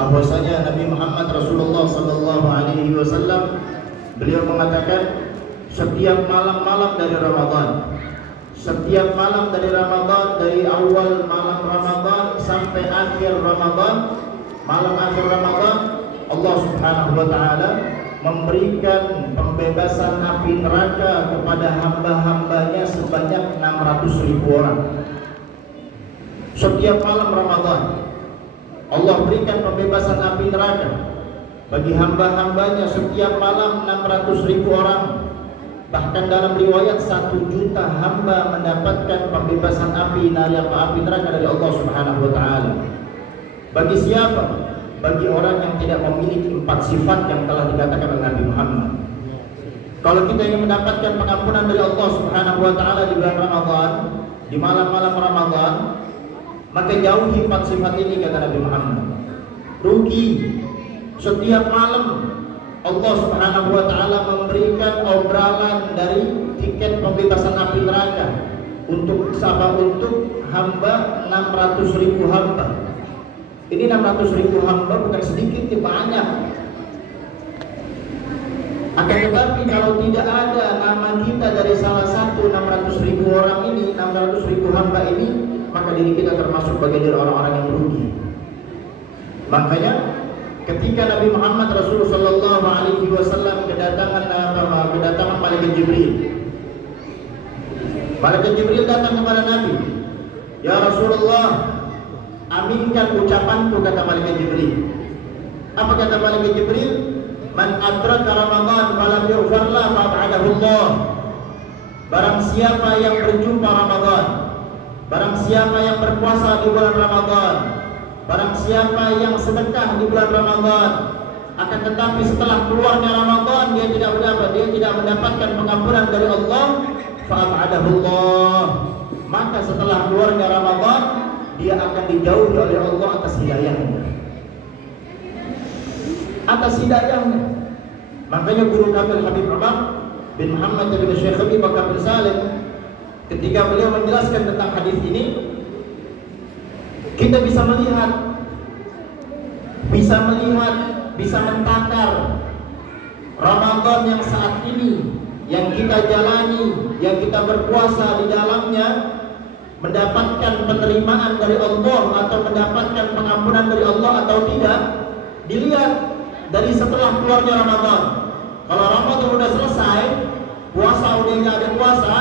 bahwasanya Nabi Muhammad Rasulullah sallallahu alaihi wasallam beliau mengatakan setiap malam-malam dari Ramadan, setiap malam dari Ramadan, dari awal malam Ramadan sampai akhir Ramadan, malam akhir Ramadan, Allah Subhanahu wa taala memberikan pembebasan api neraka kepada hamba-hambanya sebanyak 600.000 orang. Setiap malam Ramadan Allah berikan pembebasan api neraka bagi hamba-hambanya setiap malam 600.000 orang. Bahkan dalam riwayat 1 juta hamba mendapatkan pembebasan api neraka dari Allah Subhanahu wa taala. Bagi siapa? Bagi orang yang tidak memiliki 4 sifat yang telah dikatakan oleh Nabi Muhammad. Kalau kita ingin mendapatkan pengampunan dari Allah Subhanahu wa taala di bulan Ramadan, di malam-malam Ramadan, maka jauhi 4 sifat ini, kata Nabi Muhammad. Rugi. Setiap malam Allah Subhanahu wa taala memberikan obralan dari tiket pembebasan api neraka untuk hamba 600.000 hamba. Ini 600.000 hamba bukan sedikit, banyak. Akan tetapi kalau tidak ada nama kita dari salah satu 600.000 orang ini, 600.000 hamba ini, maka diri kita termasuk bagian dari orang-orang yang rugi. Makanya ketika Nabi Muhammad Rasulullah sallallahu alaihi wasallam kedatangan malaikat Jibril. Malaikat Jibril datang kepada Nabi. Ya Rasulullah, aminkan ucapanku, kata malaikat Jibril. Apa kata malaikat Jibril? Man adraka Ramadan falam yughfar lahu fa'adahu Allah. Barang siapa yang berjumpa Ramadan, barang siapa yang berpuasa di bulan Ramadan, barang siapa yang sedekah di bulan Ramadan, akan tetapi setelah keluarnya Ramadan dia tidak mendapatkan pengampunan dari Allah, fa'adahu Allah. Maka setelah keluarnya Ramadan dia akan dijauhi oleh Allah atas hidayahnya. Atas hidayahnya. Makanya guru kami Habib Umar bin Muhammad bin Syekh Habib Bakar bin Salim, ketika beliau menjelaskan tentang hadis ini, kita bisa melihat, bisa mentakar Ramadan yang saat ini, yang kita jalani, yang kita berpuasa di dalamnya, mendapatkan penerimaan dari Allah atau mendapatkan pengampunan dari Allah atau tidak, dilihat dari setelah keluarnya Ramadan. Kalau Ramadan sudah selesai, puasa udah nggak ada puasa,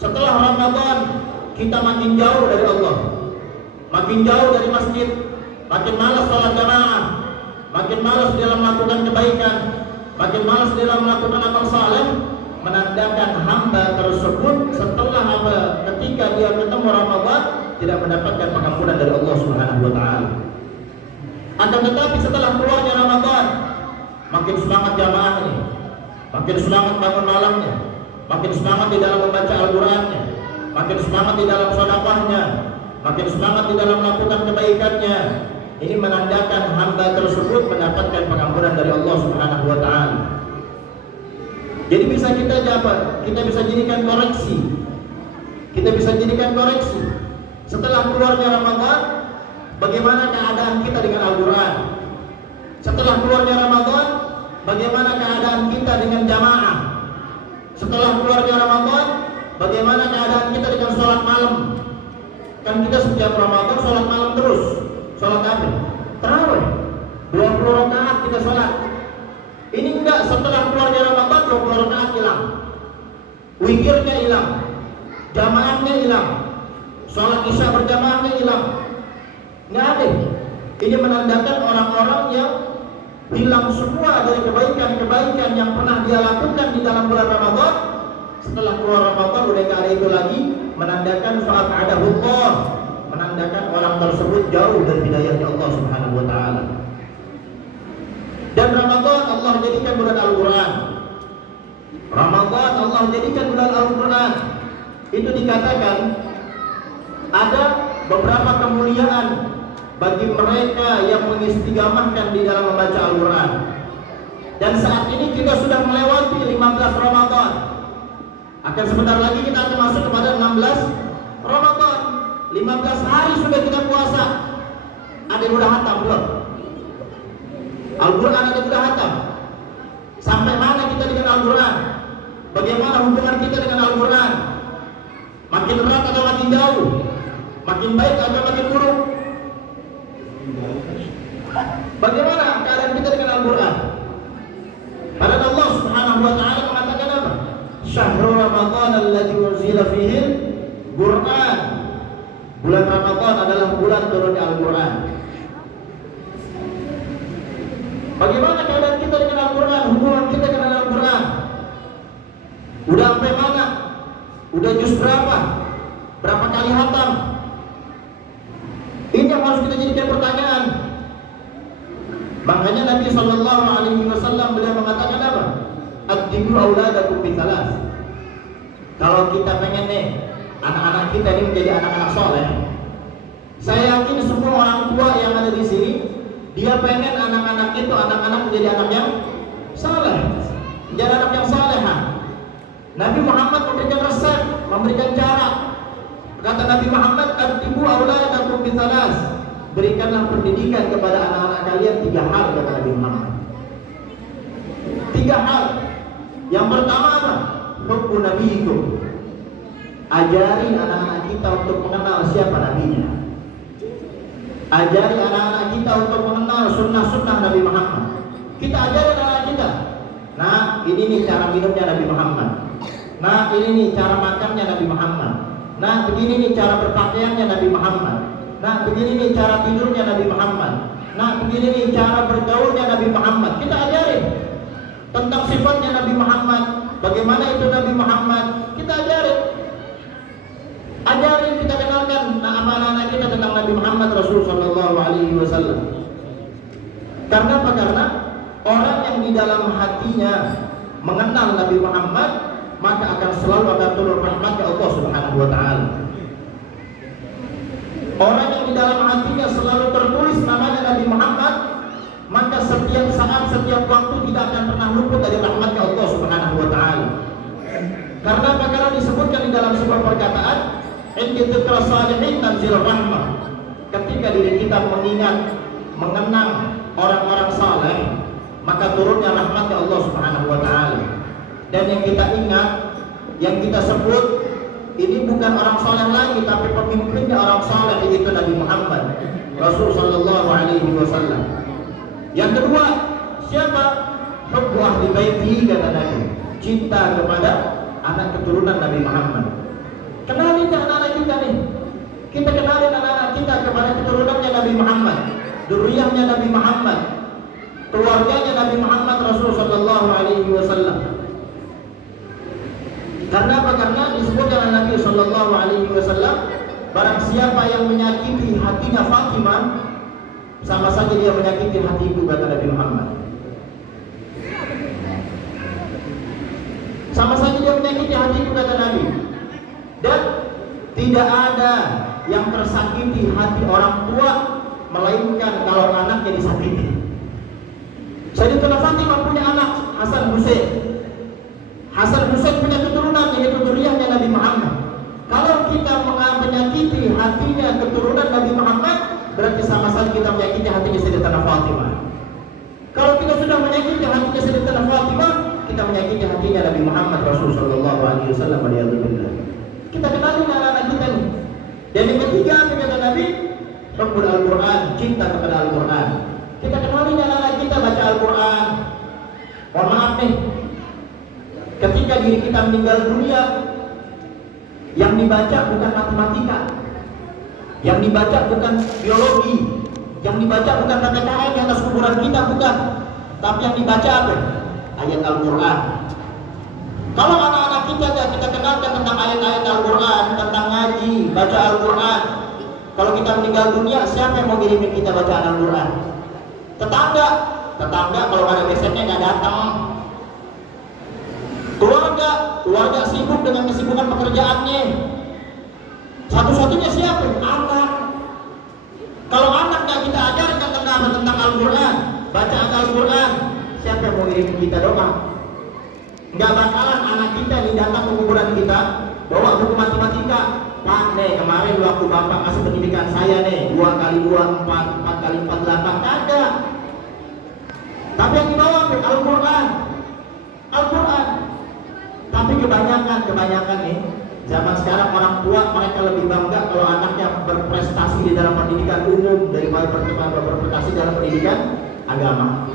setelah Ramadan kita makin jauh dari Allah, makin jauh dari masjid, makin malas sholat jamaah, makin malas dalam melakukan kebaikan, makin malas dalam melakukan amal saleh, menandakan hamba tersebut setelah ketika dia ketemu Ramadan tidak mendapatkan pengampunan dari Allah Subhanahu wa taala. Akan tetapi setelah keluarnya Ramadan, makin semangat jamaahnya, makin semangat bangun malamnya, makin semangat di dalam membaca Al-Qur'annya, makin semangat di dalam sedekahnya, makin semangat di dalam melakukan kebaikannya. Ini menandakan hamba tersebut mendapatkan pengampunan dari Allah Subhanahu wa taala. Jadi bisa kita dapat, kita bisa jadikan koreksi. Kita bisa jadikan koreksi. Setelah keluarnya Ramadan, bagaimana keadaan kita dengan Al-Qur'an? Setelah keluarnya Ramadan, bagaimana keadaan kita dengan jamaah? Setelah keluarnya Ramadan, bagaimana keadaan kita dengan sholat malam? Kan kita setiap Ramadan sholat malam terus. Sholat apa? Tarawih 20 rakaat kita sholat. Ini enggak, setelah keluarnya Ramadan 20 rakaat hilang, witirnya hilang, jamaahnya hilang, sholat isya berjamaahnya hilang, nggak ada. Ini menandakan orang-orang yang hilang semua dari kebaikan-kebaikan yang pernah dia lakukan di dalam bulan Ramadan. Setelah keluar Ramadan udah nggak ada itu lagi, menandakan fa'adahu Allah, menandakan orang tersebut jauh dari hidayahnya Allah Subhanahu wa taala. Dan Ramadan Allah jadikan bulan Al-Qur'an. Ramadan Allah jadikan bulan Al-Qur'an. Itu dikatakan ada beberapa kemuliaan bagi mereka yang mengistiqamahkan di dalam membaca Al-Qur'an. Dan saat ini kita sudah melewati 15 Ramadan. Akan sebentar lagi kita akan masuk kepada 16 Ramadan. 15 hari sudah kita puasa. Ada yang udah hatam belum? Al-Quran aja sudah hatam. Sampai mana kita dengan Al-Quran? Bagaimana hubungan kita dengan Al-Quran? Makin erat atau makin jauh? Makin baik atau makin buruk? Bagaimana keadaan kita dengan Al-Quran? Padahal Allah Subhanahu wa taala mengatakan apa? Syahrul Ramadan alladzi unzila fihi Al-Quran. Bulan Ramadan adalah bulan turunnya Al-Quran. Bagaimana keadaan kita dengan Al-Quran? Hubungan kita dengan Al-Quran? Udah sampai mana? Udah juz berapa? Berapa kali hatam? Ini yang harus kita jadikan pertanyaan. Makanya Nabi Sallallahu Alaihi Wasallam beliau mengatakan apa? Addibu auladakum bitalas. Kalau kita pengen nih anak-anak kita ini menjadi anak-anak soleh, saya yakin semua orang tua yang ada di sini dia pengen anak-anak itu anak-anak menjadi anak yang soleh, menjadi anak yang soleha. Nabi Muhammad memberikan resep, memberikan cara. Kata Nabi Muhammad, addibu auladakum bitalas. Berikanlah pendidikan kepada anak-anak kalian 3 hal, kata Nabi Muhammad. 3 hal. Yang pertama apa? Hubbu nabiyikum. Ajari anak-anak kita untuk mengenal siapa nabinya. Ajari anak-anak kita untuk mengenal sunnah-sunnah Nabi Muhammad. Kita ajari anak-anak kita. Nah, ini nih cara minumnya Nabi Muhammad. Nah, ini nih cara makannya Nabi Muhammad. Nah, begini nih cara berpakaiannya Nabi Muhammad. Nah, begini nih cara tidurnya Nabi Muhammad. Nah, begini nih cara bergaulnya Nabi Muhammad. Kita ajarin tentang sifatnya Nabi Muhammad. Bagaimana itu Nabi Muhammad? Kita ajarin. Ajarin, kita kenalkan anak-anak kita tentang Nabi Muhammad Rasul Sallallahu Alaihi Wasallam. Karena apa? Karena orang yang di dalam hatinya mengenal Nabi Muhammad, maka akan selalu akan turun rahmat ke Allah Subhanahu Wa Taala. Orang yang di dalam hatinya selalu tertulis namanya Nabi Muhammad, maka setiap saat, setiap waktu tidak akan pernah luput dari rahmatnya Allah Subhanahu Wa Taala. Karena apa? Karena disebutkan di dalam sebuah perkataan, "Inna dzikra shalihin tanzilur rahmah." Ketika diri kita mengingat, mengenang orang-orang saleh, maka turunnya rahmatnya Allah Subhanahu Wa Taala. Dan yang kita ingat, yang kita sebut, ini bukan orang saleh lagi, tapi pemimpinnya orang saleh, yaitu Nabi Muhammad Rasul Sallallahu Alaihi Wasallam. Yang kedua, siapa? Hubbu ahli baiti, kata Nabi, cinta kepada anak keturunan Nabi Muhammad. Kenalin anak-anak kita nih. Kita kenalin anak-anak kita kepada keturunannya Nabi Muhammad, dzurriyyahnya Nabi Muhammad, keluarganya Nabi Muhammad Rasul Sallallahu Alaihi Wasallam. Karena apa? Karena disebutkan oleh Nabi Sallallahu Alaihi Wasallam, barang siapa yang menyakiti hatinya Fatimah, sama saja dia menyakiti hatiku, kata Nabi Muhammad. Sama saja dia menyakiti hatiku, kata Nabi. Dan tidak ada yang tersakiti hati orang tua melainkan kalau anaknya disakiti. Sayyidatuna Fatimah punya anak Hasan Husain. Hasan Husain punya keturunan, yaitu dzurriyyahnya Nabi Muhammad. Kalau kita menyakiti hatinya keturunan Nabi Muhammad, berarti sama saja kita menyakiti hatinya Sayyidatuna Fatimah. Kalau kita sudah menyakiti hatinya Sayyidatuna Fatimah, kita menyakiti hatinya Nabi Muhammad Rasul Sallallahu Alaihi Wasallam. Kita kenali anak-anak kita nih. Dan yang ketiga, kata Nabi, hubbul Al-Quran, cinta kepada Al-Quran. Kita kenali anak-anak kita baca Al-Quran. Mohon maaf nih, ketika diri kita meninggal dunia, yang dibaca bukan matematika, yang dibaca bukan biologi, yang dibaca bukan PPKN di atas kuburan kita, bukan. Tapi yang dibaca apa? Ayat Al-Quran. Kalau anak-anak kita kenalkan tentang ayat-ayat Al-Quran, tentang ngaji, baca Al-Quran. Kalau kita meninggal dunia, siapa yang mau kirimin kita bacaan Al-Quran? Tetangga kalau ada besoknya nggak datang. Keluarga sibuk dengan kesibukan pekerjaannya. Satu-satunya siapa? Anak. Kalau anak nggak kita ajarkan tentang Al-Quran, bacaan Al-Quran, siapa yang mau kirimin kita doa? Nggak bakalan anak kita nih datang ke kuburan kita bawa buku matematika. Pak, nih kemarin waktu bapak kasih pendidikan saya nih 2 kali 2 4, 4 kali 4 8. Kagak. Tapi yang dibawa Al-Quran. Al-Quran. Tapi kebanyakan nih, zaman sekarang orang tua mereka lebih bangga kalau anaknya berprestasi di dalam pendidikan umum daripada berprestasi dalam pendidikan agama.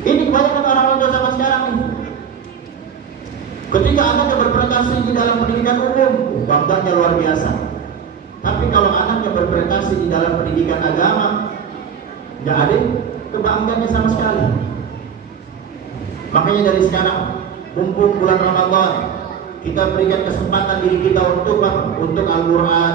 Ini kebanyakan orang tua zaman sekarang nih. Ketika anaknya berprestasi di dalam pendidikan umum, bangganya luar biasa. Tapi kalau anaknya berprestasi di dalam pendidikan agama, nggak ada kebanggaannya sama sekali. Makanya dari sekarang, mumpung bulan Ramadan, kita berikan kesempatan diri kita untuk Al-Quran,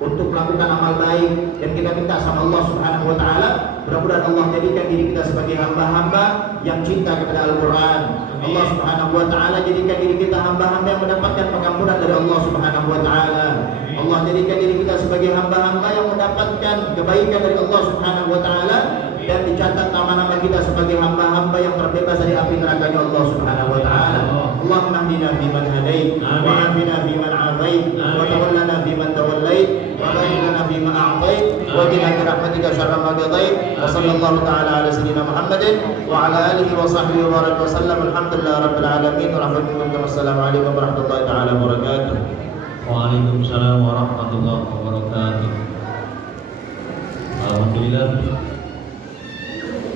untuk melakukan amal baik, dan kita minta sama Allah Subhanahu Wa Taala, mudah-mudahan Allah jadikan diri kita sebagai hamba-hamba yang cinta kepada Al-Quran. Allah Subhanahu Wa Taala jadikan diri kita hamba-hamba yang mendapatkan pengampunan dari Allah Subhanahu Wa Taala. Allah jadikan diri kita sebagai hamba-hamba yang mendapatkan kebaikan dari Allah Subhanahu Wa Taala, dan dicatat nama-nama kita sebagai hamba-hamba yang terbebas dari api neraka-Nya Allah Subhanahu Wa Taala. Allahumma hdina fiman hadait, wa afina fiman afait, wa tawallana fiman tawallait, wa barik lana fima a'tait, wa qina bi rahmatika syarra ma qadait. Wa sallallahu ta'ala ala sayyidina Muhammadin wa ala alihi wa sahbihi wa baraka wa sallam. Alhamdulillah rabbil alamin. Wa rahmatullahi wa barakatuh. Assalamu alaikum warahmatullahi taala wabarakatuh.